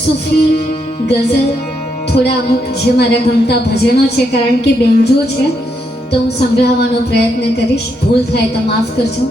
સૂફી ગઝલ થોડા અમુક જે મારા ગમતા ભજનો છે, કારણ કે બેન્જો છે તો હું સંભળાવવાનો પ્રયત્ન કરીશ. ભૂલ થાય તો માફ કરજો.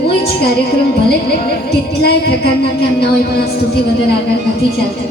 કોઈ જ કાર્યક્રમ ભલે કેટલાય પ્રકારના કેમ ના હોય, પણ આ સ્તુતિ વગર આગળ નથી ચાલતા.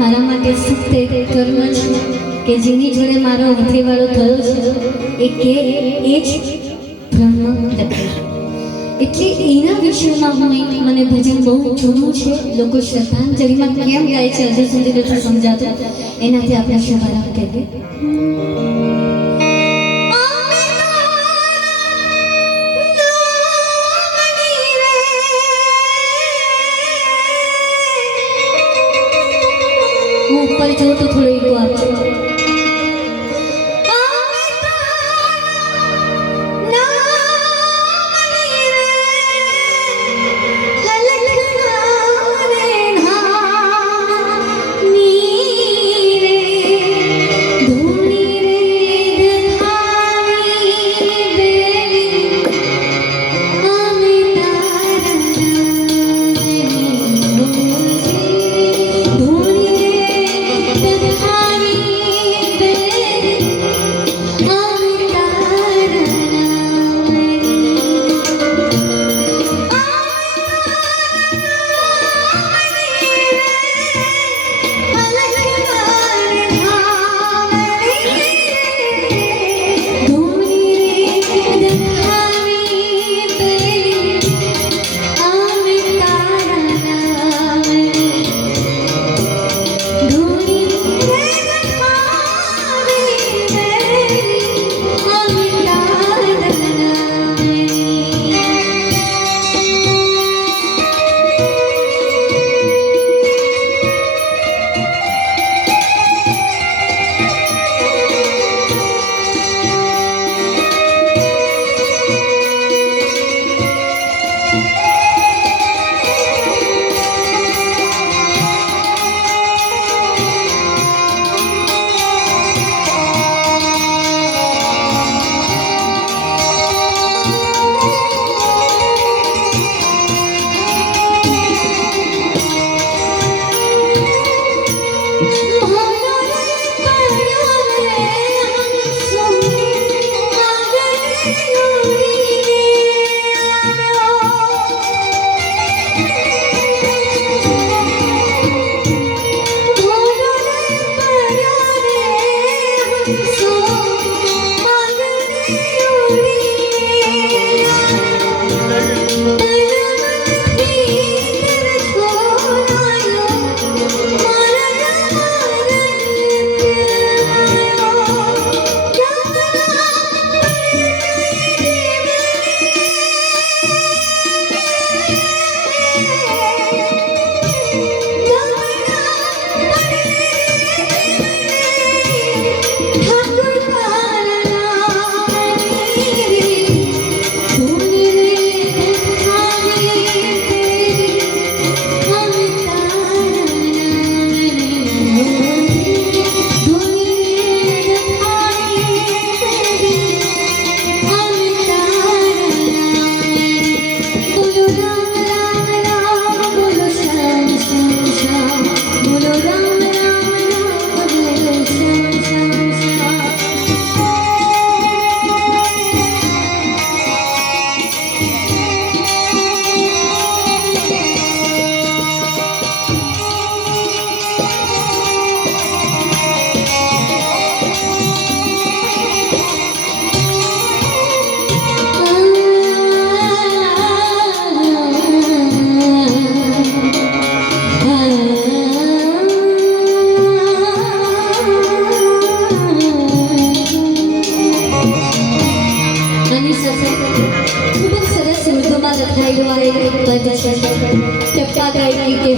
મારા માટે સુખ કર્મ છે કે જેની જોડે મારો હથેવાળો થયો છે એ જ બ્રહ્મ લખે. એટલે એના વિષયમાં મને ભજન બહુ જૂનું છે. લોકો શ્રદ્ધાંજલિમાં કેમ ગાય છે હજુ સુધી નથી સમજાતું. એનાથી આપણે શુભારંભ કરીએ. ઉપર જાઉં તો થોડો ઈગો આપજો. ધોણી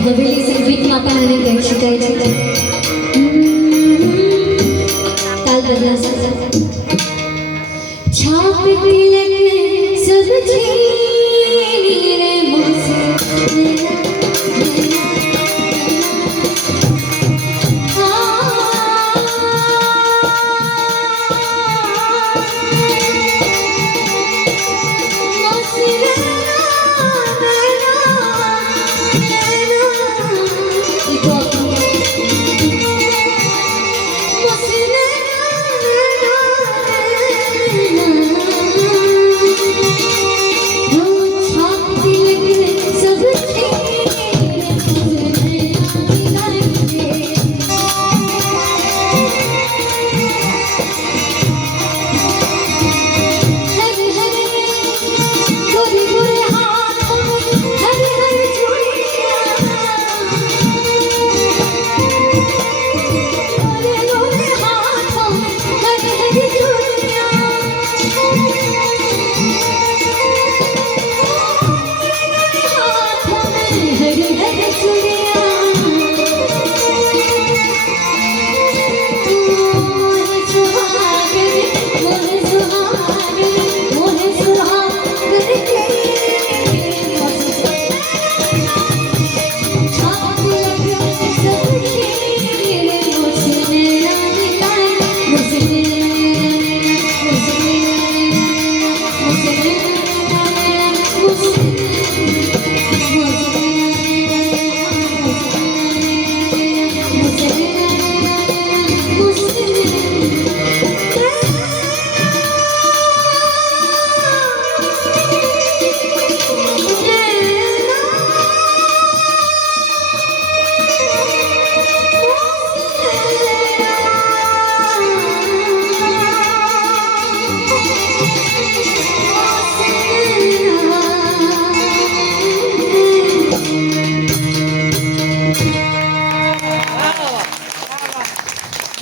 હવેલી સંગીતમાં પણ આને કહી શકાય છે તાલ બદલાશે છાપ તિલક સબ છીની રે મુझसे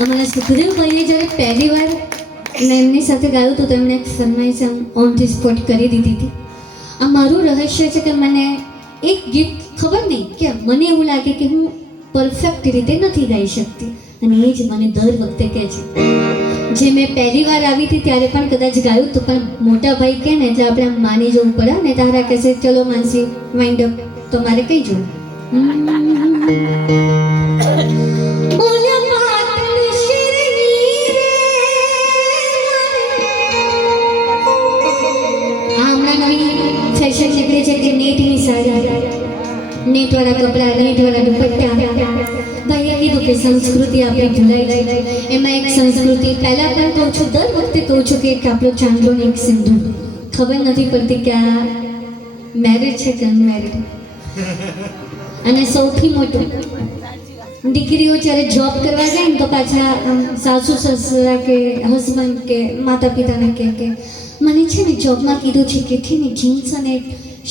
અમારા સુખદેવભાઈએ જ્યારે પહેલી વાર મેં એમની સાથે ગાયું હતું તો એમણે એક ફરમાઈશ ઓન ધી સ્પોટ કરી દીધી હતી. આ મારું રહસ્ય છે કે મને એક ગીત ખબર નહીં કે મને એવું લાગે કે હું પરફેક્ટ રીતે નથી ગાઈ શકતી અને એ જ મને દર વખતે કહે છે. જે મેં પહેલી વાર આવી હતી ત્યારે પણ કદાચ ગાયું હતું પણ મોટા ભાઈ કહે ને એટલે આપણે આમ માની જવું પડે ને તારા કહેશે ચલો માનસી વાઇન્ડ અપ તો મારે કહી જવું ફેશન નીકળી છે કે નેટની સાડી નેટવાળા કપડાં નેટવાળા દુપટ્ટા ભાઈએ કીધું કે સંસ્કૃતિ આપણી ભૂલાઈ જાય એમાં એક સંસ્કૃતિ પહેલાં પણ કહું છું દર વખતે કહું છું કે એક આપણો ચાંદલો ને એક સિંધુ ખબર નથી પડતી કે આ મેરિડ છે કે અનમેરિડ અને સૌથી મોટું દીકરીઓ જ્યારે જોબ કરવા જાય ને તો પાછા સાસુ સસરા કે હસબન્ડ કે માતા પિતાને કહે કે મને છે ને જોબમાં કીધું છે કે છે ને જીન્સ અને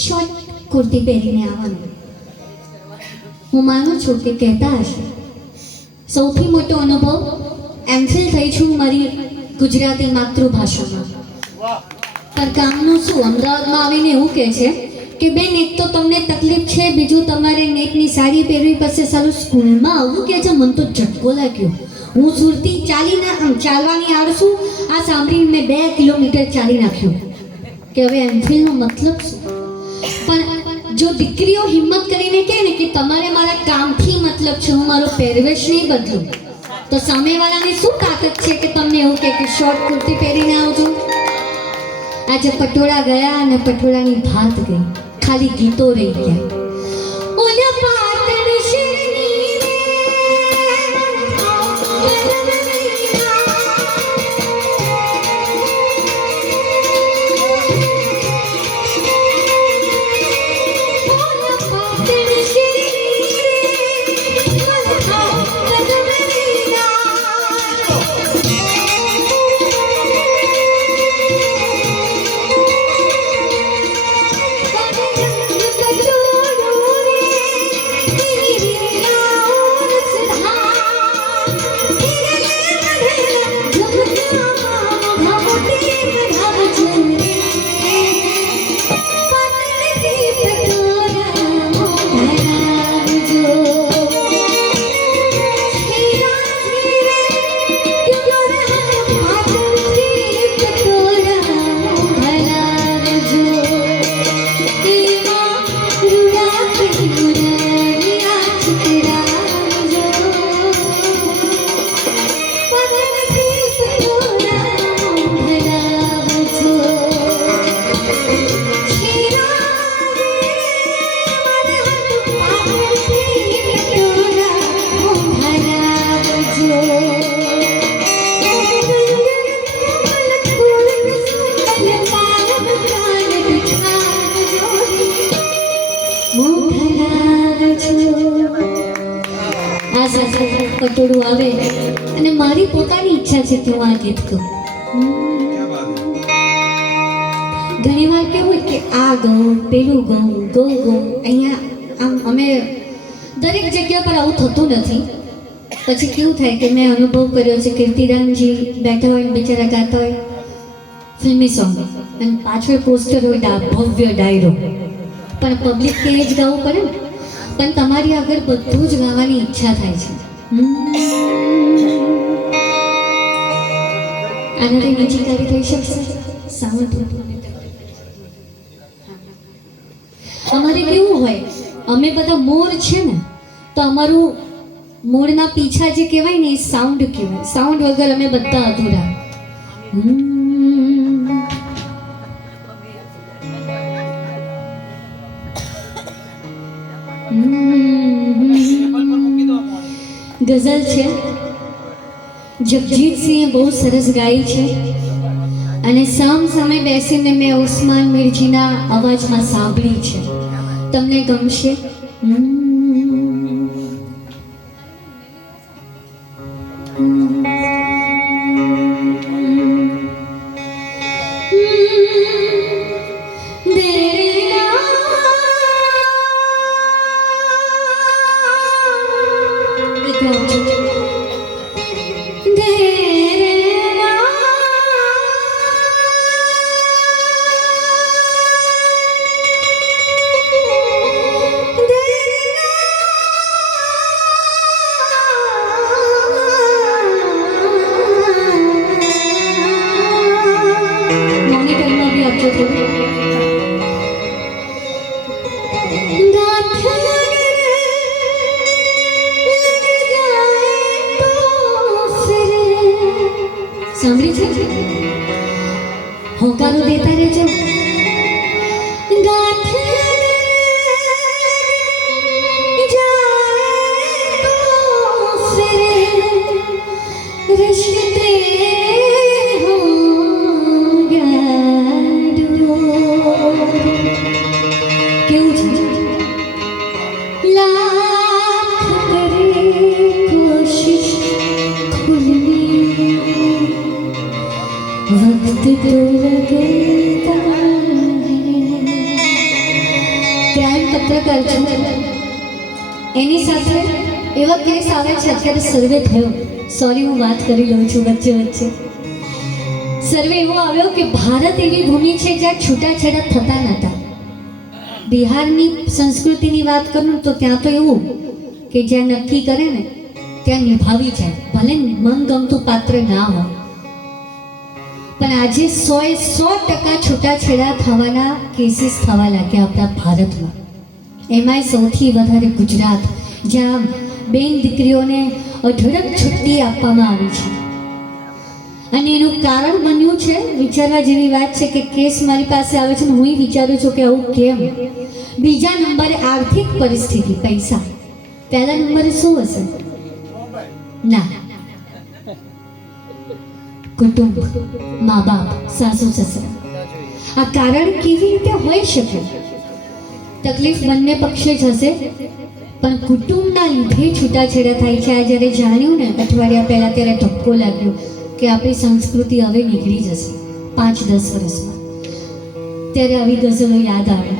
શોર્ટ કુર્તી પહેરીને આવવાનું. હું માનું છું કે કહેતા હશે. સૌથી મોટો અનુભવ એમફિલ થઈ છું મારી ગુજરાતી માતૃભાષામાં પણ કામનું શું અમદાવાદમાં આવીને એવું કહે છે કે બેન એક તો તમને તકલીફ છે બીજું તમારે નેટની સાડી પહેરવી પડશે સારું સ્કૂલમાં આવું કે છે મને તો ઝટકો લાગ્યો. હું સુરતી ચાલવાની આળસું આ સાંભળીને મેં 2 કિલોમીટર ચાલી નાખ્યું કે હવે એમફિલનો મતલબ શું. પણ જો દીકરીઓ હિંમત કરીને કહે ને કે તમારે મારા કામથી મતલબ છે હું મારો પહેરવેશ નહીં બદલું તો સામેવાળાની શું તાકાત છે કે તમને એવું કહે કે શોર્ટ કુર્તી પહેરીને આવજો. આજે પટોળા ગયા અને પટોળાની ભાત ગઈ ખાલી ગીતો રહી ગયા. ઓલા પાટણ શેરની સાથે પટોળું આવે અને મારી પોતાની ઈચ્છા છે કે હું આ ગીત કહું. ઘણીવાર કેવું હોય કે આ ગાઉં પેલું ગાઉં ગાઉં અહીંયા આમ અમે દરેક જગ્યા પર આવું થતું નથી. પછી કેવું થાય કે મેં અનુભવ કર્યો છે કીર્તિદાનજી બેઠા હોય બિચારા ગાતા હોય ફિલ્મી સોંગ અને પાછળ પોસ્ટર હોય ભવ્ય ડાયરો, પણ પબ્લિક કે જ ગાવું પડે ને. પણ તમારી આગળ બધું જ ગાવાની ઈચ્છા થાય છે. આનાથી નીચી કાર્ય થઈ શકશે સાઉન્ડ. અમારે કેવું હોય અમે બધા મોર છે ને તો અમારું મોરના પીછા જે કહેવાય ને એ સાઉન્ડ કહેવાય. સાઉન્ડ વગર અમે બધા અધૂરા. ગઝલ છે જગજીતસિંહે બહુ સરસ ગાઈ છે અને સામ સામે બેસીને મેં ઉસ્માન મિર્જીના અવાજમાં સાંભળી છે. તમને ગમશે. સાંભળી છે હોકારો દેતા રહેજો. કેવું છે वक्त तो लगता ક્રાઇમ પત્રકાર છું. એની સાથે એવા કેસ આવે છે અત્યારે સર્વે થયો. સોરી હું વાત કરી લઉં છું વચ્ચે વચ્ચે. સર્વે એવો આવ્યો કે ભારત એવી ભૂમિ છે જ્યાં છૂટાછેડા થતા નહોતા. બિહારની સંસ્કૃતિની વાત કરું તો ત્યાં તો એવું કે જ્યાં નક્કી કરે ને ત્યાં નિભાવી જાય, ભલે મનગમતું પાત્ર ના હોય. પણ આજે 100% છૂટાછેડા થવાના કેસીસ થવા લાગ્યા આપણા ભારતમાં. એમાંય સૌથી વધારે ગુજરાત, જ્યાં બેન દીકરીઓને અઢળક છુટ્ટી આપવામાં આવી છે. અને એનું કારણ બન્યું છે, વિચારવા જેવી વાત છે કે કેસ મારી પાસે આવે છે ને હું વિચારું છું કે આવું કેમ. બીજા નંબરે આર્થિક પરિસ્થિતિ, પૈસા. પહેલા નંબરે શું હશે? ના, કુટુંબ, મા બાપ, સાસુ સસરા. આ કારણ કેવી રીતે હોઈ શકે? તકલીફ બંને પક્ષે જ હશે, પણ કુટુંબના લીધે છૂટાછેડા થાય છે. આ જ્યારે જાણ્યું ને અઠવાડિયા પહેલા ત્યારે ધક્કો લાગ્યો કે આપણી સંસ્કૃતિ હવે નીકળી જશે 5-10 વર્ષમાં. ત્યારે આવી ગઝલો યાદ આવે.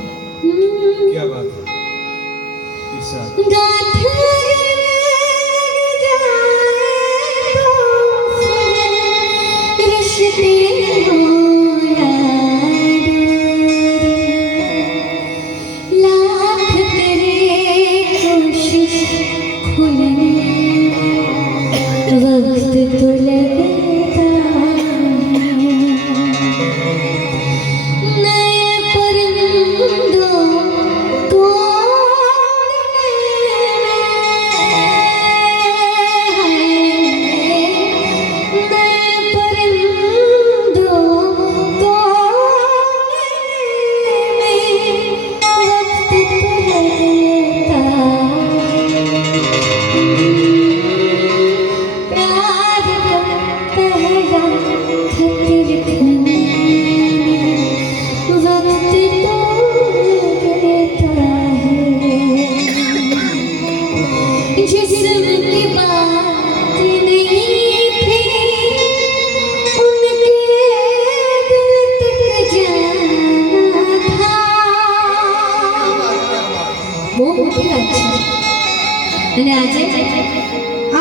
અને આજે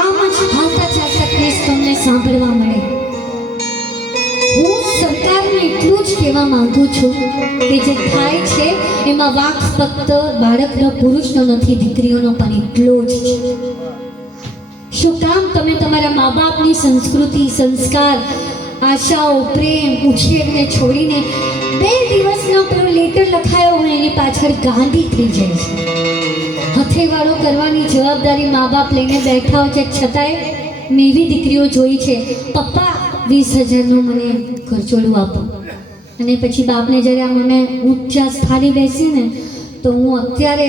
આમ જ હાલતા ચાલતા કેસ તમને સાંભળવા મળે. હું સરકારને એટલું જ કહેવા માંગુ છું કે જે થાય છે એમાં વાંક ફક્ત બાળકનો પુરુષનો નથી, દીકરીઓનો પણ એટલો જ છે. શું કામ તમે તમારા મા બાપની સંસ્કૃતિ, સંસ્કાર, આશાઓ, પ્રેમ, ઉછેરને છોડીને 2 દિવસનો પેલો લેટર લખાયો હોય એની પાછળ ગાંડી થઈ જાય છે? હથેવાળો કરવાની જવાબદારી મા બાપ લઈને બેઠા હોય છે, છતાંય મેં એવી દીકરીઓ જોઈ છે, પપ્પા 20,000નું મને ખર્ચોડું આપો. અને પછી બાપને જ્યારે આમ અમે ઊંચા સ્થાને બેસીએ ને તો હું અત્યારે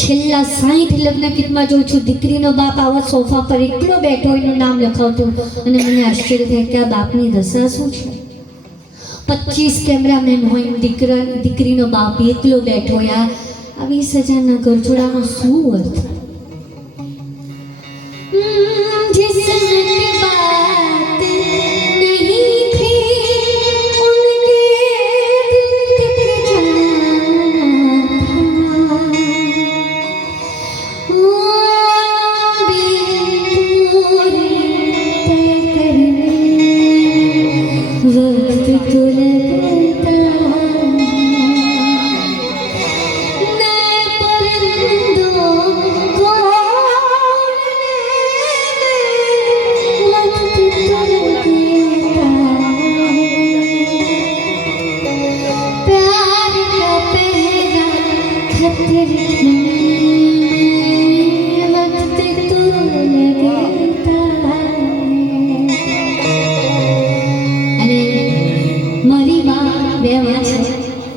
છેલ્લા 60 લગ્ન કીટમાં જોઉં છું, દીકરીનો બાપ આવા સોફા પર એકલો બેઠો એનું નામ લખાવતું, અને મને આશ્ચર્ય થાય કે આ બાપની દશા શું છે. 25 કેમેરામેન હોય, દીકરીનો બાપ એકલો બેઠો હોય. આ 20,000ના ઘરછોડાનો શું અર્થ?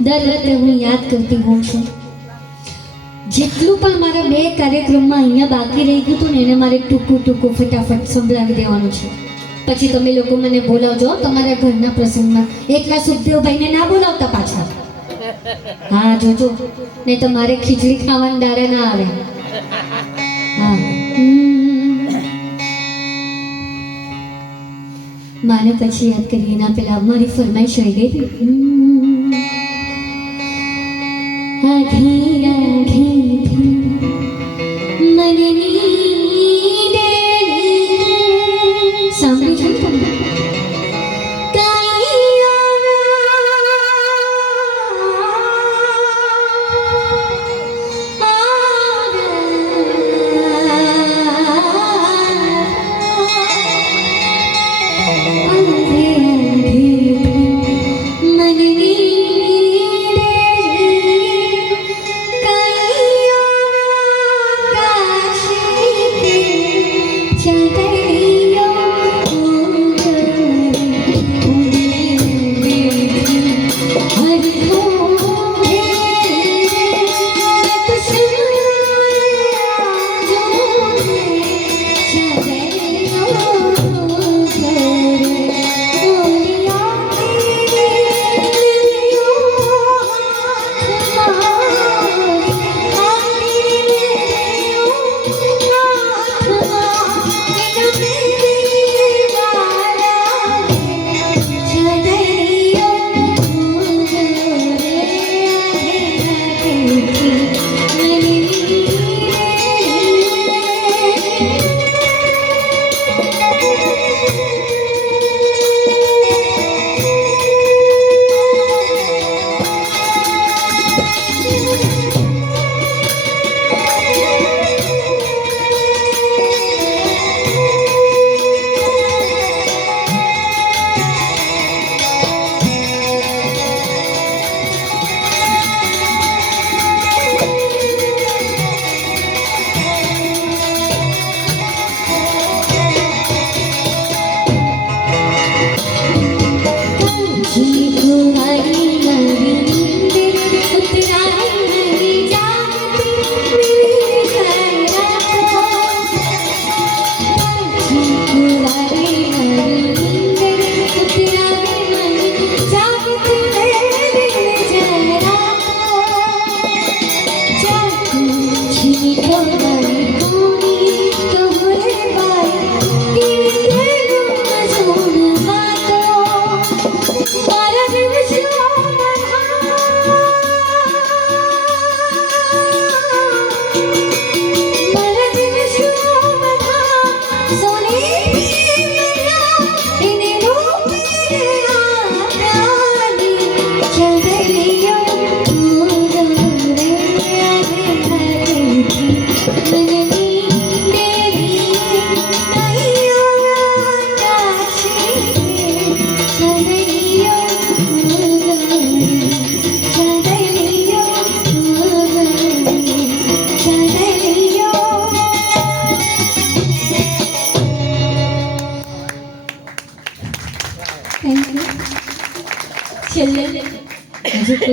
દર વખતે હું યાદ કરતી હોઉં છું. જેટલું પણ મારા 2 કાર્યક્રમમાં અહીંયા બાકી રહી ગયું હતું ને એને મારે ટૂંકું ફટાફટ સંભળાવી દેવાનું છે. પછી તમે લોકો મને બોલાવજો તમારા ઘરના પ્રસંગમાં. એકલા સુખદેવભાઈને ના બોલાવતા પાછા. હા જોજો, નહીં તો મારે ખીચડી ખાવાના દાડે ના આવે. હા, માને પછી યાદ કરીએ. એના પહેલા મારી ફરમાઈશ આવી ગઈ હતી. આઘી આઘીથી મનની ડેરી સાંભળ્યું છે તમે?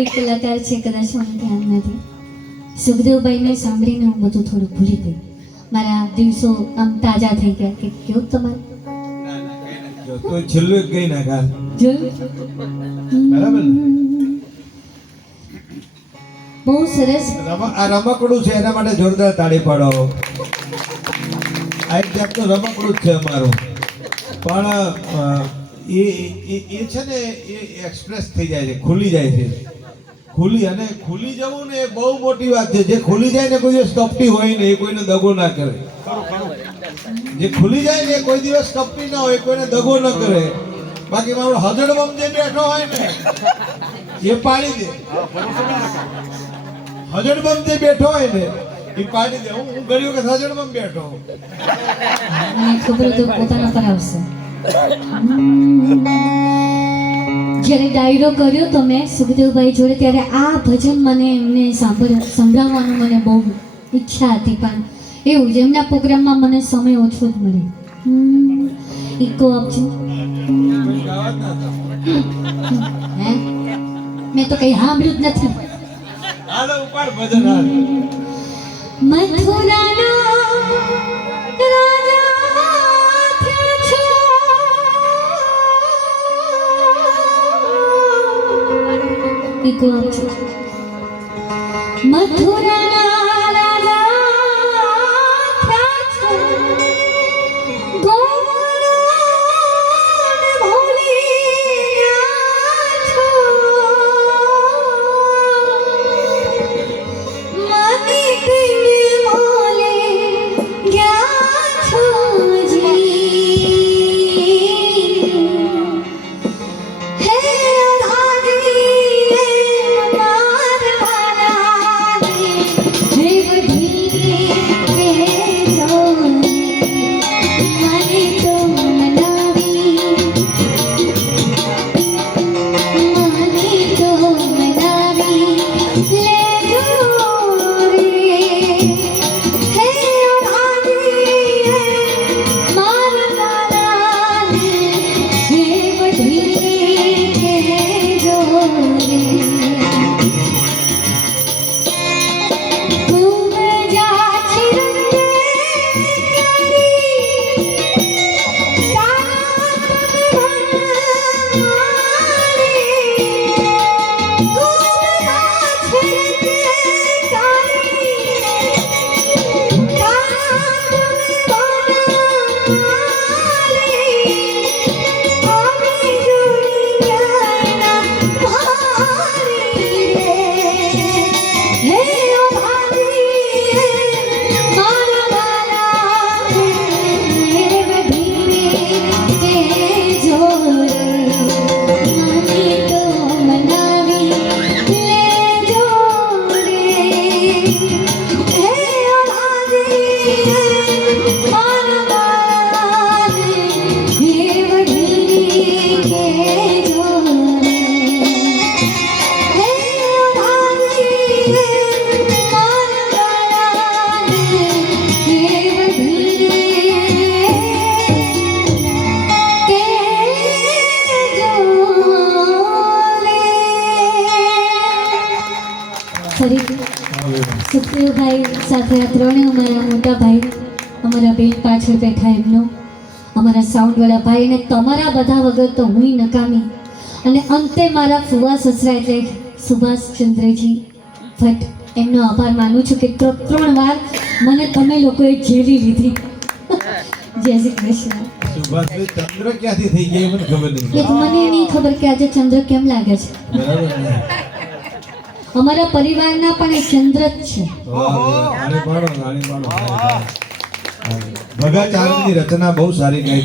કોઈ કલાકાર છે કદાચ મને ધ્યાન નથી. સુખદેવભાઈને સાંભળીને હું બધું થોડું ભૂલી ગઈ. મારા દિવસો આમ તાજા થઈ ગયા કે કેવું તમારું તો છેલ્લું એક ગઈ ના ગાલ જોયું? બરાબર ને? બહુ સરસ. આ રમકડું છે એના માટે જોરદાર તાળી પાડો. આ એક જાતનું રમકડું જ છે અમારું, પણ એ છે ને એ એક્સપ્રેસ થઈ જાય છે, ખુલી જાય છે. ખુલી જવું ને એ બહુ મોટી વાત છે. જે ખુલી જાય ને કોઈ દિવસ કપટી હોય ને એ કોઈને દગો ના કરે. જે ખુલી જાય ને કોઈ દિવસ કપટી ના હોય, કોઈને દગો ન કરે. બાકી મારો હજડબમ જે બેઠો હોય ને એ પાડી દે. હજડબમ જે બેઠો હોય ને એ પાડી દે. હું ઘણી વખત હજડબમ બેઠો. મને ખબર હતું પોતાના પર આવશે. જ્યારે ડાયરો કર્યો તો મેં સુખદેવભાઈ જોડે, ત્યારે આ ભજન મને એમને સંભળાવવાનું મને બહુ ઈચ્છા હતી, પણ એવું જ એમના પ્રોગ્રામમાં મને સમય ઓછો જ મળે. ઇકો આપજો. હે મેં તો કઈ સાંભળ્યું જ નથી. હાલો ઉપર ભજન હાલ. મથુરાનો રાજા થયો છો, ઇકો આપજો. મથુરાના રાજા થયા છો, ગોવર્ધન ભૂલી ગયા છો. સુખદેવભાઈ સાથે આ ત્રણેય અમારા મોટા ભાઈ, અમારા બેન પાછળ બેઠા એમનો, અમારા સાઉન્ડવાળા ભાઈ, અને તમારા બધા વગર તો હું નકામી. અને અંતે મારા ફુવા સસરા એટલે સુભાષચંદ્રજી ભટ્ટ, એમનો આભાર માનું છું કે 3 વાર મને તમે લોકોએ ઝેલી લીધી. જય શ્રી કૃષ્ણ. સુભાષભાઈ ચંદ્ર ક્યાંથી થઈ ગઈ મને ખબર નહીં. એ તો મને નહીં ખબર કે આજે ચંદ્ર કેમ લાગે છે. બરાબર ને? અમારા પરિવારના પણ એક ચંદ્ર જ છે. ભગા ચારણની રચના બહુ સારી ગાઈ.